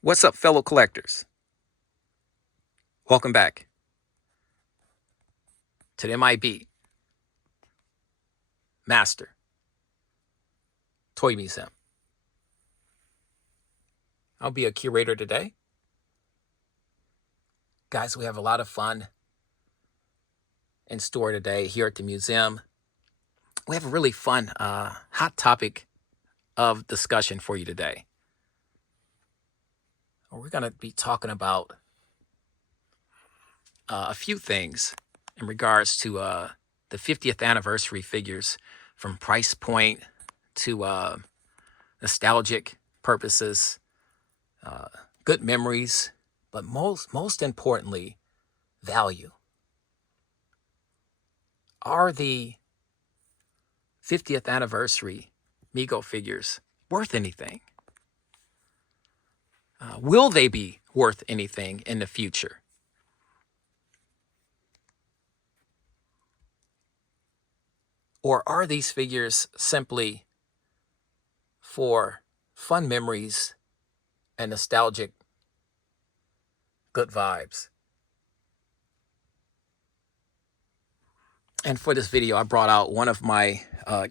What's up, fellow collectors? Welcome back to the M.I.B. Master Toy Museum. I'll be a curator today. Guys, we have a lot of fun in store today here at the museum. We have a really fun, hot topic of discussion for you today. We're going to be talking about a few things in regards to the 50th anniversary figures, from price point to nostalgic purposes, good memories, but most importantly, value. Are the 50th anniversary Mego figures worth anything? Will they be worth anything in the future? Or are these figures simply for fun memories and nostalgic good vibes? And for this video, I brought out one of my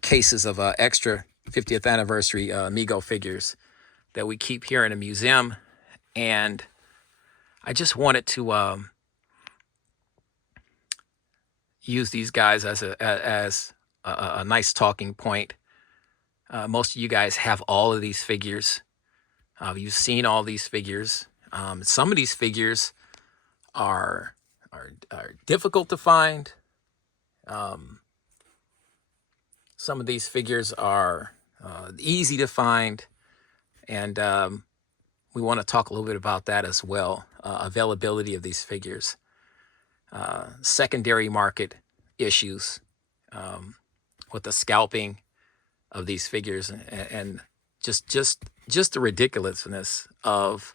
cases of extra 50th anniversary Mego figures that we keep here in the museum. And I just wanted to use these guys as a nice talking point. Most of you guys have all of these figures. You've seen all these figures. Some of these figures are difficult to find. Some of these figures are easy to find, and we want to talk a little bit about that as well. Availability of these figures, secondary market issues with the scalping of these figures, and just the ridiculousness of,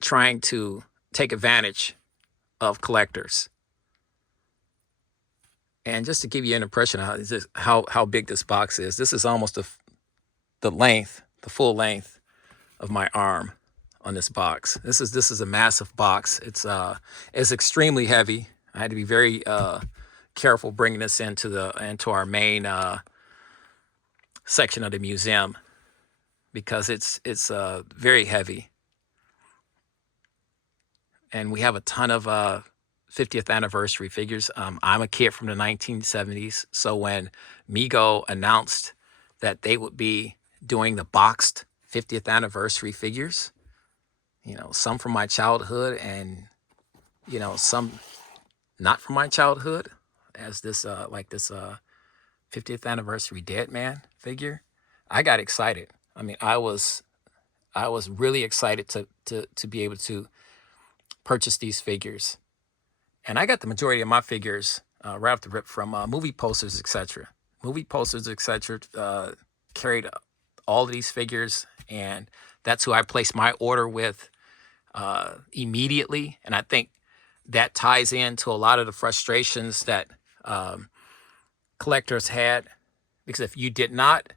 trying to take advantage of collectors. And just to give you an impression of how big this box is, this is almost the full length of my arm on this box. This is a massive box. It's extremely heavy. I had to be very careful bringing this into our main section of the museum, because it's very heavy. And we have a ton of 50th anniversary figures. I'm a kid from the 1970s, so when Mego announced that they would be doing the boxed 50th anniversary figures, some from my childhood and some not from my childhood, as this 50th anniversary Dead Man figure, I got excited. I mean, I was really excited to be able to purchase these figures. And I got the majority of my figures right off the rip from movie posters, etc. Movie posters, etc. Carried all of these figures, and that's who I placed my order with immediately. And I think that ties into a lot of the frustrations that collectors had, because if you did not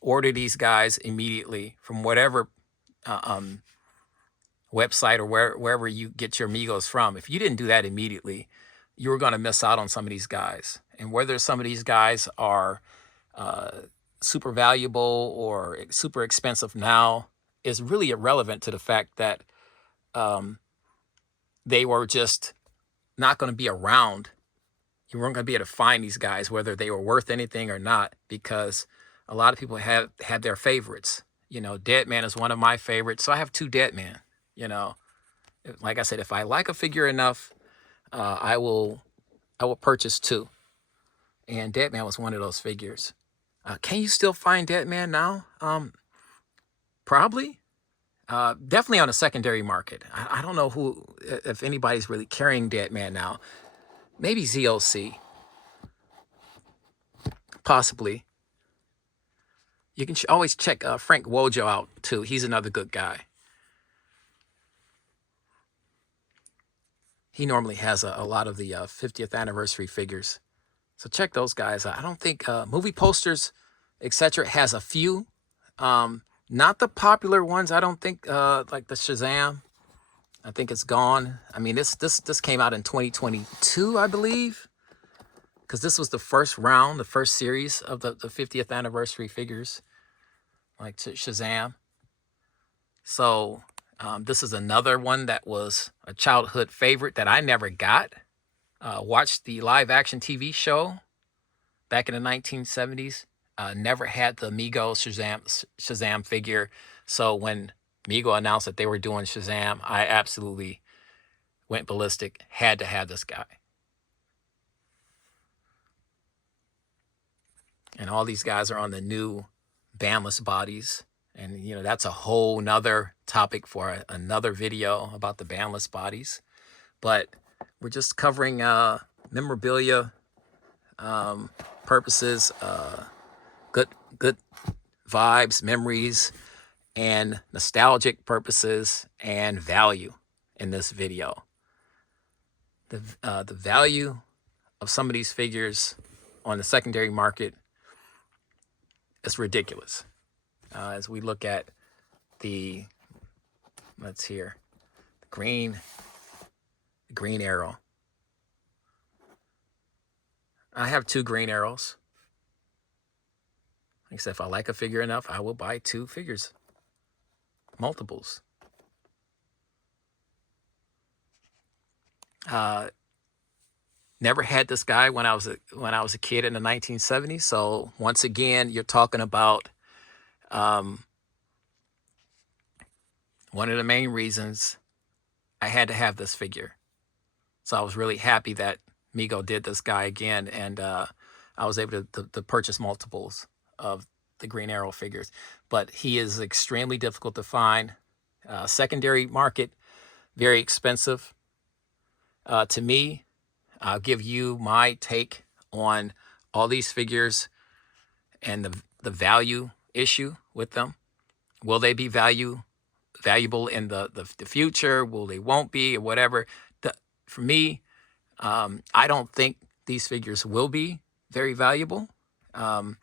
order these guys immediately from whatever website or wherever you get your Megos from, if you didn't do that immediately, you were going to miss out on some of these guys. And whether some of these guys are super valuable or super expensive now is really irrelevant to the fact that they were just not going to be around. You weren't going to be able to find these guys, whether they were worth anything or not, because a lot of people had their favorites. Dead Man is one of my favorites, so I have two Dead Man. Like I said, if I like a figure enough, I will purchase two. And Dead Man was one of those figures. Can you still find Dead Man now? Probably. Definitely on a secondary market. I don't know if anybody's really carrying Dead Man now. Maybe ZOC. Possibly. You can always check Frank Wojo out too. He's another good guy. He normally has a lot of the 50th anniversary figures. So check those guys out. I don't think movie posters, etc. has a few. Not the popular ones. I don't think like the Shazam. I think it's gone. I mean, this came out in 2022, I believe, because this was the first round, the first series of the 50th anniversary figures, like Shazam. So this is another one that was a childhood favorite that I never got. Watched the live action TV show back in the 1970s. Never had the Mego Shazam figure. So when Mego announced that they were doing Shazam, I absolutely went ballistic. Had to have this guy. And all these guys are on the new Bamless bodies. And, you know, that's a whole nother topic for another video about the Bamless bodies. But we're just covering memorabilia purposes, good vibes, memories, and nostalgic purposes and value in this video. The value of some of these figures on the secondary market is ridiculous. As we look at the, let's hear, the green arrow. I have 2 green arrows. Like I said, if I like a figure enough, I will buy 2 figures, multiples. Never had this guy when I was a kid in the 1970s. So once again, you're talking about one of the main reasons I had to have this figure. So I was really happy that Mego did this guy again, and I was able to purchase multiples of the Green Arrow figures. But he is extremely difficult to find. Secondary market, very expensive. To me, I'll give you my take on all these figures and the value issue with them. Will they be valuable in the future? Will they won't be, or whatever? For me, I don't think these figures will be very valuable. To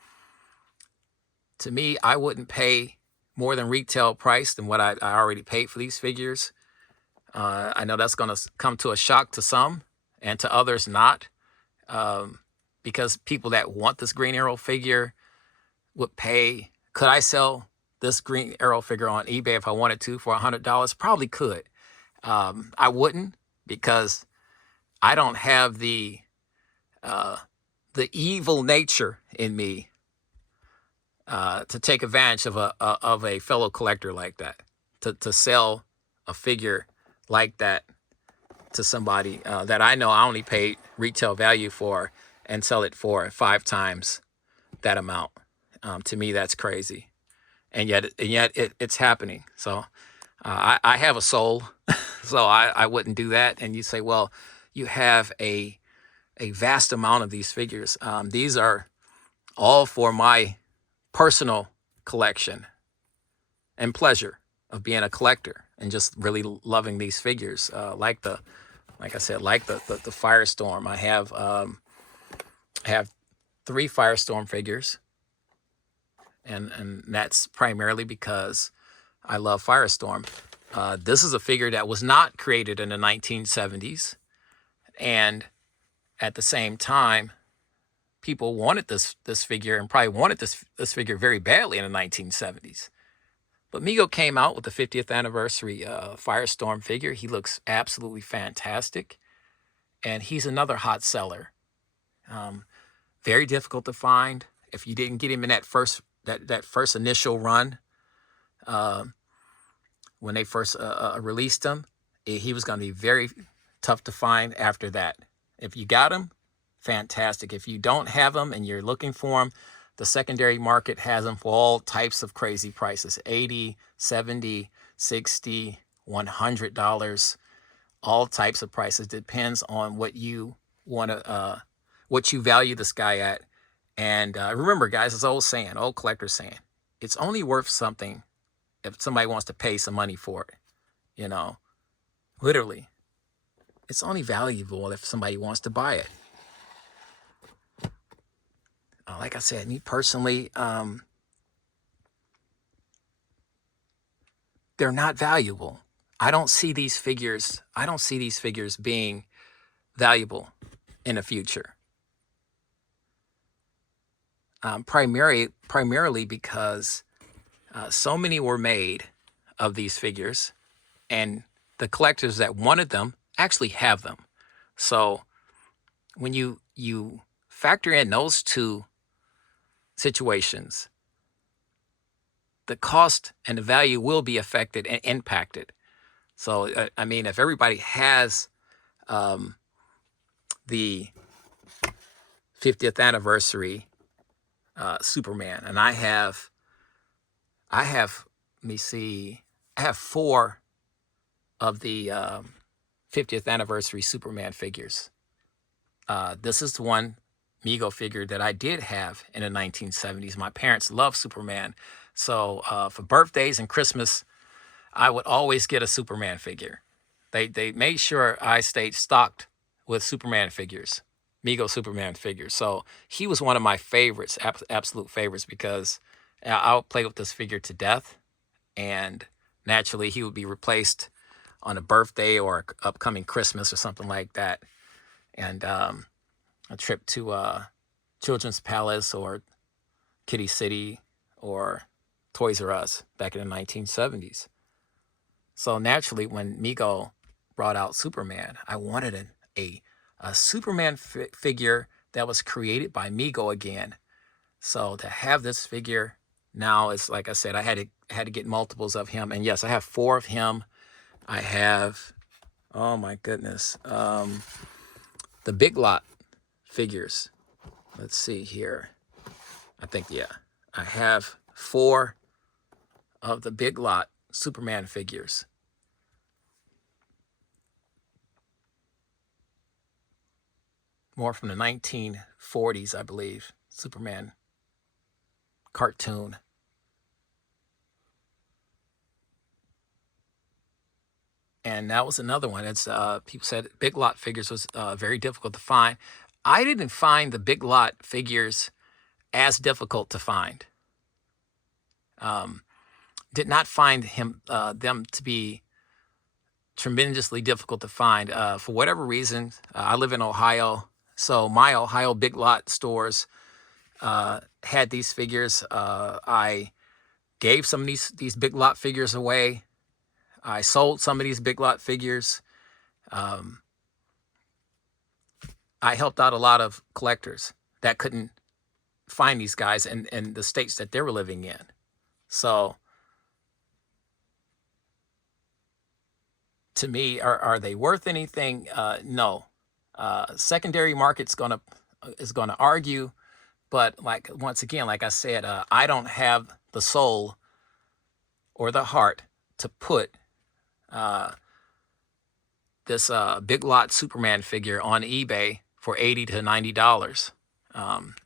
me, I wouldn't pay more than retail price than what I already paid for these figures. I know that's going to come to a shock to some and to others not, because people that want this Green Arrow figure would pay. Could I sell this Green Arrow figure on eBay if I wanted to for $100? Probably could. I wouldn't, because I don't have the evil nature in me to take advantage of a fellow collector like that, to sell a figure like that to somebody that I know I only paid retail value for, and sell it for 5 times that amount. To me, that's crazy, and yet it's happening. So I have a soul, so I wouldn't do that. And you say, well, you have a vast amount of these figures. These are all for my personal collection and pleasure of being a collector, and just really loving these figures. Like I said, like the Firestorm. I have 3 Firestorm figures, and that's primarily because I love Firestorm. This is a figure that was not created in the 1970s, and at the same time, people wanted this figure, and probably wanted this figure very badly in the 1970s. But Mego came out with the 50th anniversary Firestorm figure. He looks absolutely fantastic, and he's another hot seller. Very difficult to find. If you didn't get him in that first initial run, when they first released him, he was going to be very tough to find after that. If you got him, fantastic. If you don't have them and you're looking for them, the secondary market has them for all types of crazy prices: $80, $70, $60, $100, all types of prices. Depends on what you want to, what you value this guy at. And remember, guys, it's old collector saying, it's only worth something if somebody wants to pay some money for it. You know, literally, it's only valuable if somebody wants to buy it. Like I said, me personally, they're not valuable. I don't see these figures. I don't see these figures being valuable in the future. Primarily because so many were made of these figures, and the collectors that wanted them actually have them. So when you factor in those two situations, the cost and the value will be affected and impacted. So I mean, if everybody has the 50th anniversary Superman, and I have, let me see, I have 4 of the 50th anniversary Superman figures. This is the one Mego figure that I did have in the 1970s. My parents loved Superman. So for birthdays and Christmas, I would always get a Superman figure. They made sure I stayed stocked with Superman figures, Mego Superman figures. So he was one of my favorites, absolute favorites, because I would play with this figure to death. And naturally, he would be replaced on a birthday or upcoming Christmas or something like that. And a trip to Children's Palace or Kitty City or Toys R Us back in the 1970s. So naturally, when Mego brought out Superman, I wanted a Superman figure that was created by Mego again. So to have this figure now is, like I said, I had to get multiples of him. And yes, I have 4 of him. I have, oh my goodness, the Big Lot figures. Let's see here. I think, yeah, I have 4 of the Big Lot Superman figures. More from the 1940s, I believe. Superman cartoon. And that was another one. It's people said Big Lot figures was very difficult to find. I didn't find the Big Lot figures as difficult to find. Did not find them to be tremendously difficult to find. For whatever reason, I live in Ohio, so my Ohio Big Lot stores had these figures. I gave some of these Big Lot figures away. I sold some of these Big Lot figures. I helped out a lot of collectors that couldn't find these guys in the states that they were living in. So to me, are they worth anything? No. Secondary market's is gonna argue, but like once again, like I said, I don't have the soul or the heart to put this Big Lot Superman figure on eBay for $80 to $90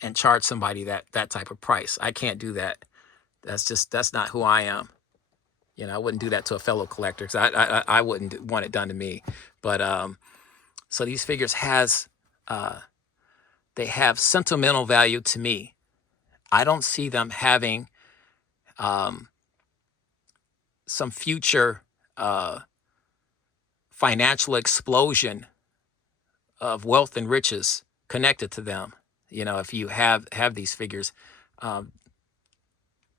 and charge somebody that type of price. I can't do that. That's not who I am. You know, I wouldn't do that to a fellow collector because I wouldn't want it done to me. But so these figures they have sentimental value to me. I don't see them having some future financial explosion of wealth and riches connected to them. You know, if you have these figures,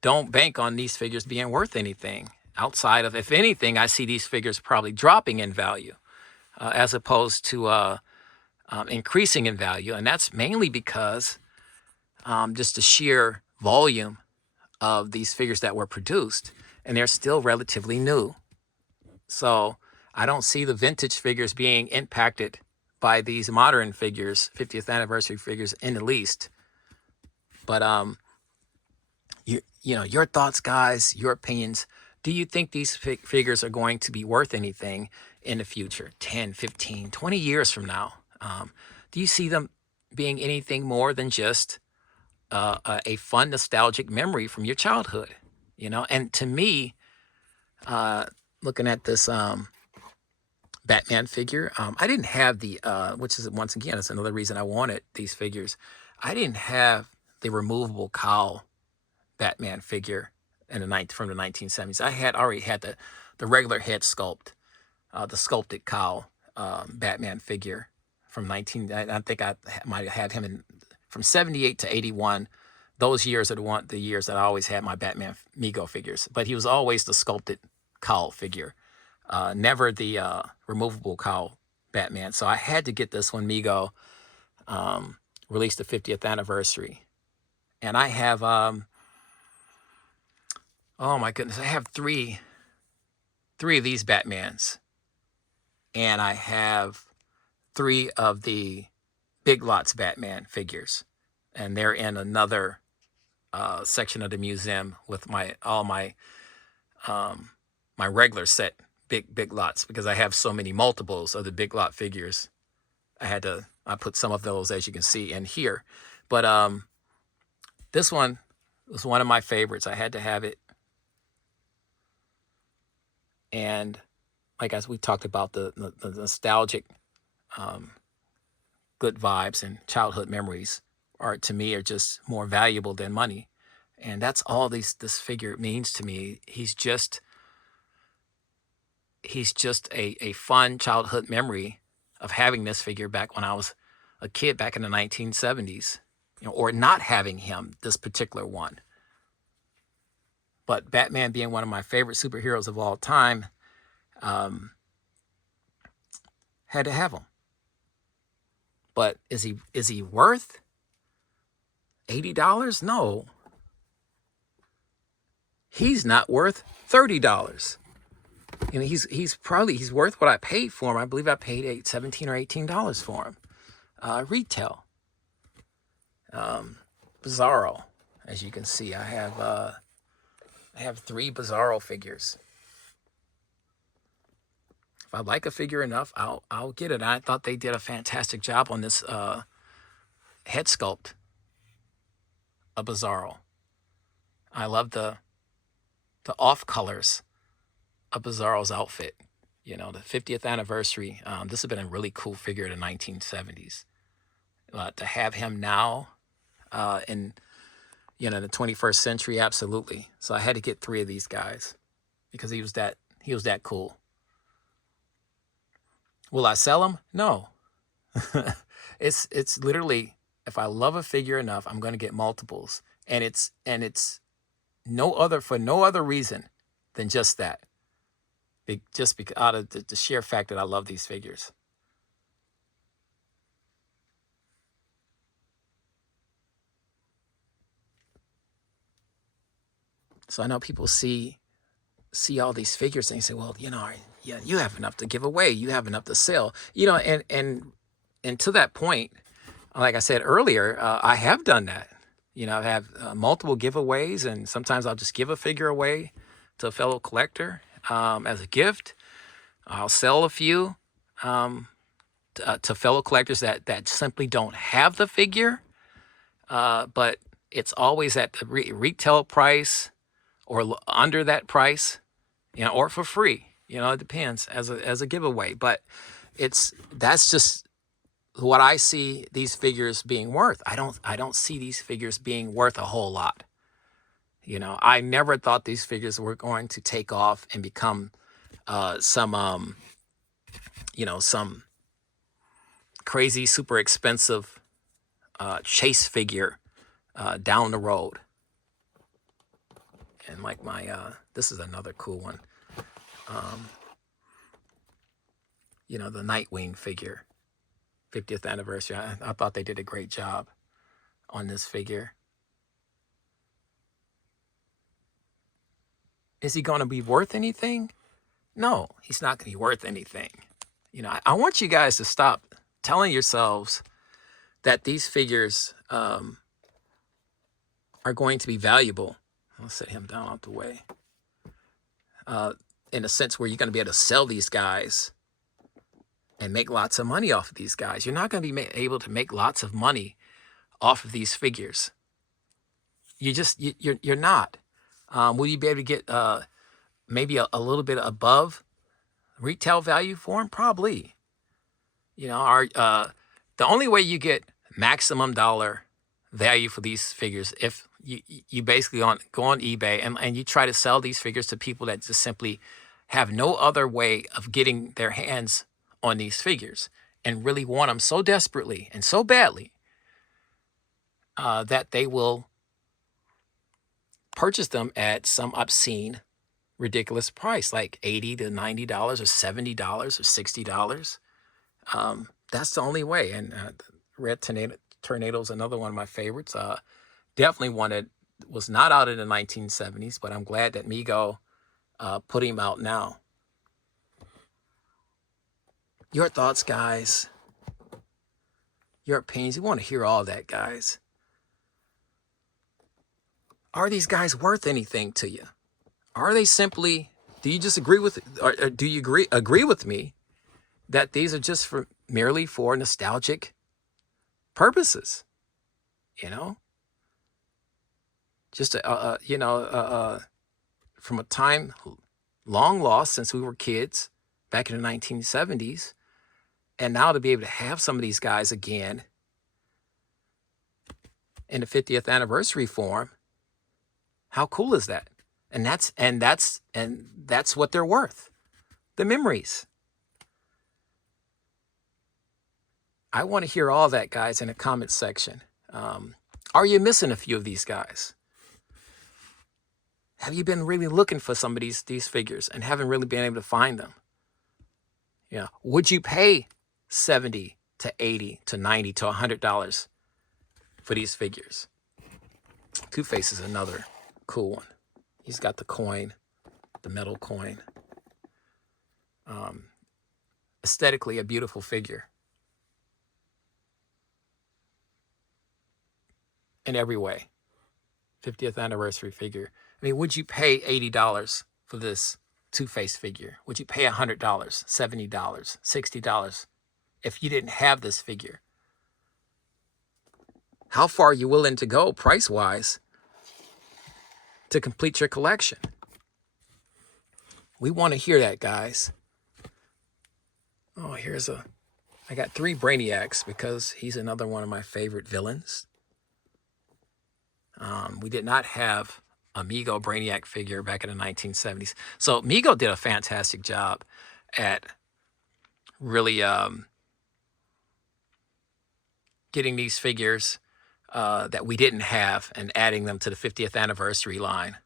don't bank on these figures being worth anything outside of, if anything, I see these figures probably dropping in value as opposed to increasing in value. And that's mainly because just the sheer volume of these figures that were produced, and they're still relatively new. So I don't see the vintage figures being impacted by these modern figures, 50th anniversary figures, in the least. But you know, your thoughts, guys, your opinions. Do you think these figures are going to be worth anything in the future, 10, 15, 20 years from now? Do you see them being anything more than just a fun, nostalgic memory from your childhood? You know, and to me, looking at this Batman figure, I didn't have the, which is, once again, it's another reason I wanted these figures. I didn't have the removable cowl Batman figure from the 1970s. I had already had the regular head sculpt, the sculpted cowl Batman figure from 19. I think I might have had him from 78 to 81. Those years are the years that I always had my Batman Mego figures. But he was always the sculpted cowl figure, never the removable cowl Batman. So I had to get this when Mego released the 50th anniversary. And I have, oh my goodness, I have three of these Batmans. And I have 3 of the Big Lots Batman figures. And they're in another section of the museum with all my my regular set big lots, because I have so many multiples of the Big Lot figures. I put some of those, as you can see, in here. But this one was one of my favorites. I had to have it. And like as we talked about the nostalgic good vibes and childhood memories to me are just more valuable than money. And that's all this figure means to me. He's just a fun childhood memory of having this figure back when I was a kid back in the 1970s, or not having him, this particular one. But Batman being one of my favorite superheroes of all time, had to have him. But is he worth $80? No. He's not worth $30. He's worth what I paid for him. I believe I paid $17 or $18 for him. Retail. Bizarro. As you can see, I have 3 Bizarro figures. If I like a figure enough, I'll get it. I thought they did a fantastic job on this head sculpt of Bizarro. I love the off colors of Bizarro's outfit. The 50th anniversary. This has been a really cool figure in the 1970s. To have him now, in the 21st century, absolutely. So I had to get 3 of these guys because he was that cool. Will I sell them? No. It's literally, if I love a figure enough, I'm going to get multiples, and it's for no other reason than just that. Just because out of the sheer fact that I love these figures. So I know people see all these figures and they say, well, yeah, you have enough to give away, you have enough to sell, and to that point, like I said earlier, I have done that. I have multiple giveaways, and sometimes I'll just give a figure away to a fellow collector as a gift. I'll sell a few to fellow collectors that simply don't have the figure, but it's always at the retail price or under that price, or for free. It depends as a giveaway. But that's just what I see these figures being worth. I don't see these figures being worth a whole lot. I never thought these figures were going to take off and become some crazy, super expensive chase figure down the road. And like this is another cool one. The Nightwing figure, 50th anniversary. I thought they did a great job on this figure. Is he going to be worth anything? No, he's not going to be worth anything. I want you guys to stop telling yourselves that these figures are going to be valuable. I'll set him down out the way. In a sense where you're going to be able to sell these guys and make lots of money off of these guys. You're not going to be able to make lots of money off of these figures. You're not. Will you be able to get maybe a little bit above retail value for them? Probably. The only way you get maximum dollar value for these figures, if you basically go on eBay and you try to sell these figures to people that just simply have no other way of getting their hands on these figures and really want them so desperately and so badly that they will purchase them at some obscene, ridiculous price, like $80 to $90 or $70 or $60. That's the only way. And Red Tornado is another one of my favorites. Definitely one that was not out in the 1970s, but I'm glad that Mego put him out now. Your thoughts, guys. Your opinions. We want to hear all that, guys. Are these guys worth anything to you? Are they simply, do you just agree with, or do you agree with me that these are just merely for nostalgic purposes? You know? Just, from a time long lost since we were kids back in the 1970s, and now to be able to have some of these guys again in the 50th anniversary form, how cool is that? And that's what they're worth. The memories. I want to hear all that, guys, in the comments section. Are you missing a few of these guys? Have you been really looking for some of these figures and haven't really been able to find them? Yeah. Would you pay $70 to $80 to $90 to $100 for these figures? Two-Face is another cool one. He's got the coin, the metal coin. Aesthetically, a beautiful figure in every way. 50th anniversary figure. I mean, would you pay $80 for this Two-Face figure? Would you pay $100, $70, $60 if you didn't have this figure? How far are you willing to go price-wise to complete your collection? We want to hear that, guys. Oh, I got 3 Brainiacs because he's another one of my favorite villains. We did not have a Mego Brainiac figure back in the 1970s. So Mego did a fantastic job at really getting these figures that we didn't have and adding them to the 50th anniversary line.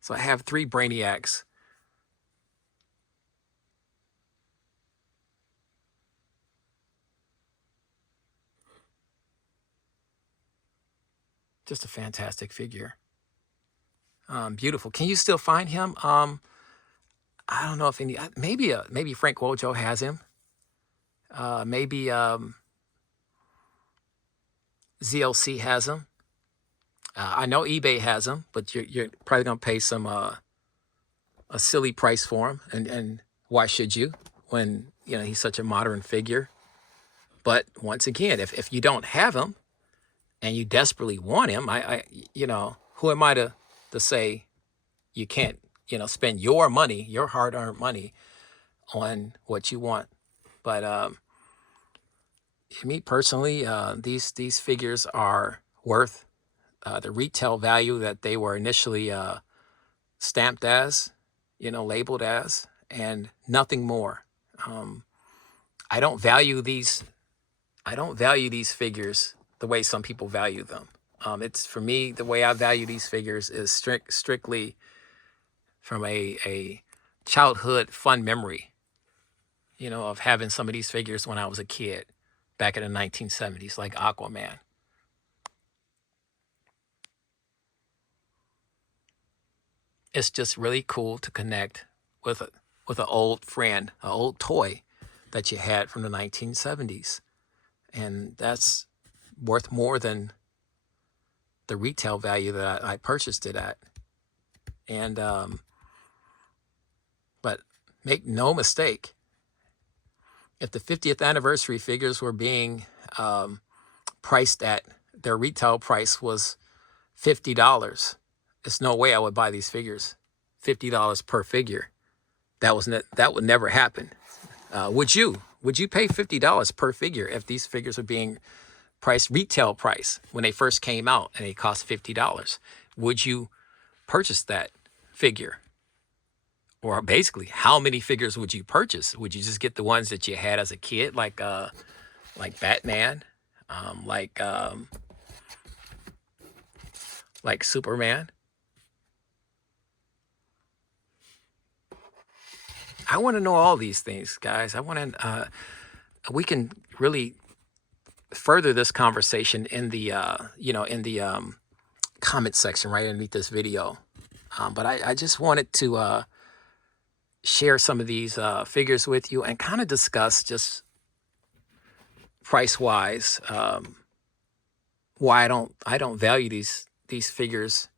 So I have 3 Brainiacs. Just a fantastic figure. Beautiful. Can you still find him? I don't know if maybe Frank Wojo has him. Maybe ZLC has him. I know eBay has him, but you're probably gonna pay some a silly price for him, and why should you when he's such a modern figure? But once again, if you don't have him and you desperately want him, who am I to say you can't spend your money, your hard-earned money, on what you want? But me personally, these figures are worth the retail value that they were initially stamped as, labeled as, and nothing more. I don't value these figures the way some people value them. It's, for me, the way I value these figures is strictly from a childhood fun memory, of having some of these figures when I was a kid back in the 1970s, like Aquaman. It's just really cool to connect with an old friend, an old toy that you had from the 1970s. And that's worth more than the retail value that I purchased it at. And but make no mistake, if the 50th anniversary figures were being priced at, their retail price was $50, there's no way I would buy these figures. $50 per figure. That would never happen. Would you? Would you pay $50 per figure if these figures were being retail price, when they first came out and they cost $50, would you purchase that figure? Or basically, how many figures would you purchase? Would you just get the ones that you had as a kid, like Batman, um, like um, like Superman? I want to know all these things, guys. I want to. We can really further this conversation in the comment section right underneath this video. But I just wanted to share some of these figures with you and kind of discuss just price wise why I don't value these figures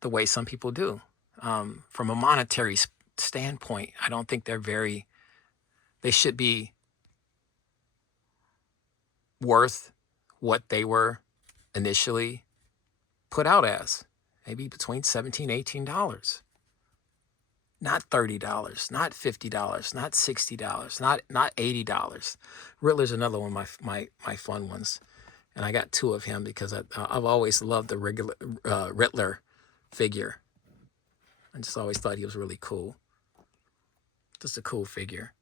the way some people do. From a monetary standpoint, I don't think they should be worth what they were initially put out as, maybe between $17, $18. Not $30, not $50, not $60, not $80. Riddler's another one of my fun ones, and I got two of him because I've always loved the regular Riddler figure. I just always thought he was really cool. Just a cool figure.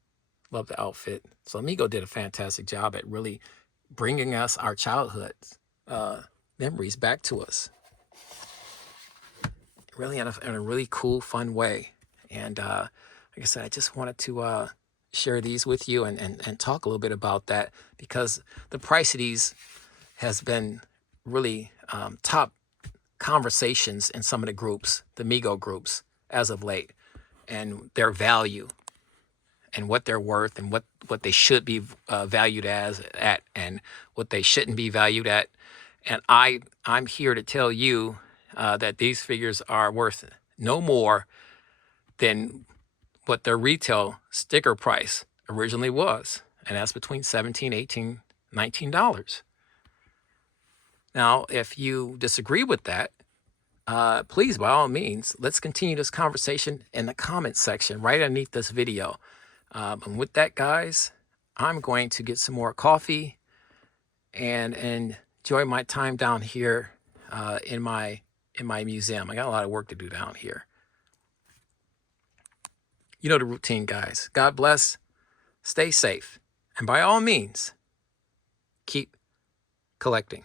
Love the outfit. So Mego did a fantastic job at really bringing us our childhood memories back to us. Really in a really cool, fun way. And like I said, I just wanted to share these with you and talk a little bit about that, because the price of these has been really top conversations in some of the groups, the Mego groups, as of late, and their value and what they're worth and what they should be valued at and what they shouldn't be valued at. And I'm here to tell you that these figures are worth no more than what their retail sticker price originally was. And that's between $17, $18, $19. Now, if you disagree with that, please, by all means, let's continue this conversation in the comments section right underneath this video. And with that, guys, I'm going to get some more coffee and enjoy my time down here in my museum. I got a lot of work to do down here. You know the routine, guys. God bless, stay safe, and by all means, keep collecting.